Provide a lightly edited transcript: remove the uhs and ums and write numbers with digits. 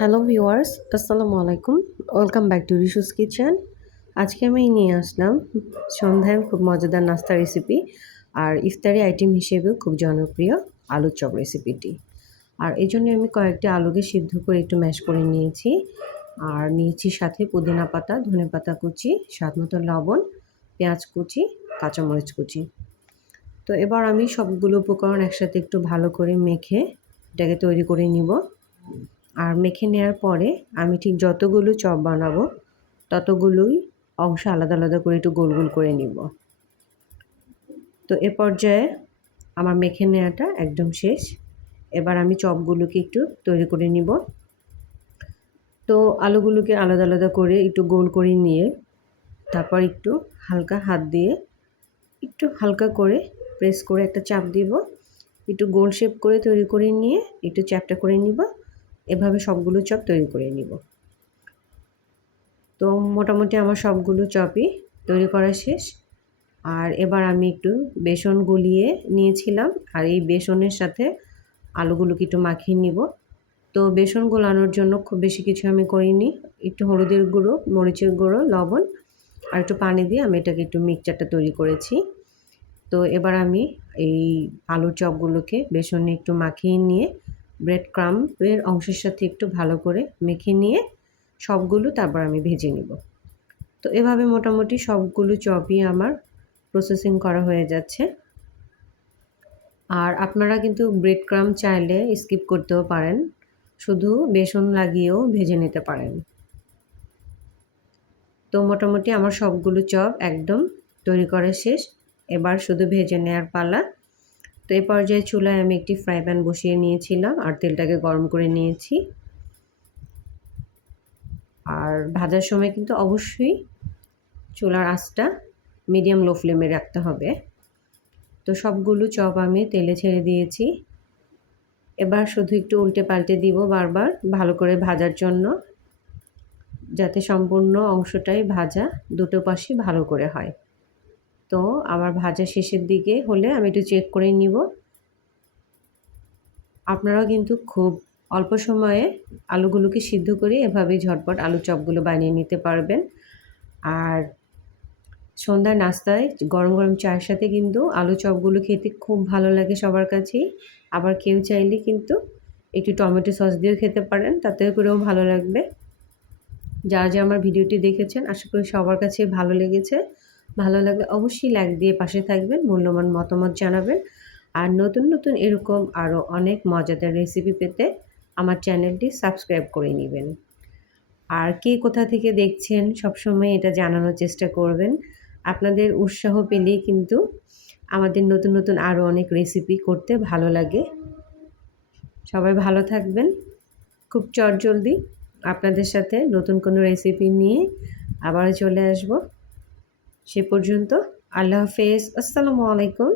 Hello viewers, আসসালামু আলাইকুম। Welcome back to Rishu's kitchen. আজকে আমি নিয়ে আসলাম সন্ধ্যায় খুব মজাদার নাস্তা রেসিপি আর ইফতারি আইটেম হিসেবেও খুব জনপ্রিয় আলুর চপ রেসিপিটি। আর এই জন্য আমি কয়েকটি আলুকে সিদ্ধ করে একটু ম্যাশ করে নিয়েছি। আর নিয়েছি সাথে পুদিনা পাতা, ধনেপাতা কুচি, স্বাদ মতো লবণ, পেঁয়াজ কুচি, কাঁচামরিচ কুচি। তো এবার আমি সবগুলো উপকরণ একসাথে একটু ভালো করে মেখে এটাকে তৈরি করে নিব। আর মেখে নেওয়ার পরে আমি ঠিক যতগুলো চপ বানাবো ততগুলোই অংশ আলাদা আলাদা করে একটু গোল গোল করে নিব। তো এ পর্যায়ে আমার মেখে নেওয়াটা একদম শেষ। এবার আমি চপগুলোকে একটু তৈরি করে নিব। তো আলুগুলোকে আলাদা আলাদা করে একটু গোল করে নিয়ে তারপর একটু হালকা হাত দিয়ে একটু হালকা করে প্রেস করে একটা চাপ দিব। একটু গোল শেপ করে তৈরি করে নিয়ে একটু চ্যাপটা করে নিব। এভাবে সবগুলো চপ তৈরি করে নিব। তো মোটামুটি আমার সবগুলো চপই তৈরি করা শেষ। আর এবার আমি একটু বেসন গলিয়ে নিয়েছিলাম আর এই বেসনের সাথে আলুগুলোকে একটু মাখিয়ে নিব। তো বেসন গোলানোর জন্য খুব বেশি কিছু আমি করিনি। একটু হলুদের গুঁড়ো, মরিচের গুঁড়ো, লবণ আর একটু পানি দিয়ে আমি এটাকে একটু মিক্সচারটা তৈরি করেছি। তো এবার আমি এই আলুর চপগুলোকে বেসনে একটু মাখিয়ে নিয়ে ব্রেড ক্রাম্বের অংশের সাথে একটু ভালো করে মেখে নিয়ে সবগুলো তারপর আমি ভেজে নিব। তো এভাবে মোটামুটি সবগুলো চপই আমার প্রসেসিং করা হয়ে যাচ্ছে। আর আপনারা কিন্তু ব্রেড ক্রাম্ব চাইলে স্কিপ করতেও পারেন, শুধু বেসন লাগিয়েও ভেজে নিতে পারেন। তো মোটামুটি আমার সবগুলো চপ একদম তৈরি করা শেষ। এবার শুধু ভেজে নেওয়ার পালা। তো এই পর্যায়ে চুলায় আমি একটি ফ্রাই প্যান বসিয়ে নিয়েছিলাম আর তেলটাকে গরম করে নিয়েছি। আর ভাজার সময় কিন্তু অবশ্যই চুলার আঁচটা মিডিয়াম লো ফ্লেমে রাখতে হবে। তো সবগুলো চপ আমি তেলে ছেড়ে দিয়েছি। এবার শুধু একটু উল্টে পাল্টে দিব বারবার ভালো করে ভাজার জন্য, যাতে সম্পূর্ণ অংশটাই ভাজা দুটো পাশই ভালো করে হয়। তো আমার ভাজা শেষের দিকে হলে আমি একটু চেক করে নিব। আপনারাও কিন্তু খুব অল্প সময়ে আলুগুলোকে সিদ্ধ করে এভাবেই ঝটপট আলু চপগুলো বানিয়ে নিতে পারবেন। আর সন্ধ্যার নাস্তায় গরম গরম চায়ের সাথে কিন্তু আলু চপগুলো খেতে খুব ভালো লাগে সবার কাছেই। আবার কেউ চাইলে কিন্তু একটু টমেটো সস দিয়েও খেতে পারেন, তাতে করেও ভালো লাগবে। যারা যে আমার ভিডিওটি দেখেছেন আশা করি সবার কাছে ভালো লেগেছে। ভালো লাগলে অবশ্যই লাইক দিয়ে পাশে থাকবেন, মূল্যবান মতামত জানাবেন। আর নতুন নতুন এরকম আরও অনেক মজাদার রেসিপি পেতে আমার চ্যানেলটি সাবস্ক্রাইব করে নেবেন। আর কে কোথা থেকে দেখছেন সবসময় এটা জানানোর চেষ্টা করবেন। আপনাদের উৎসাহ পেলেই কিন্তু আমাদের নতুন নতুন আরও অনেক রেসিপি করতে ভালো লাগে। সবাই ভালো থাকবেন। খুব চটজলদি আপনাদের সাথে নতুন কোনো রেসিপি নিয়ে আবারও চলে আসব। সে পর্যন্ত আল্লাহ হাফেজ, আসসালামু আলাইকুম।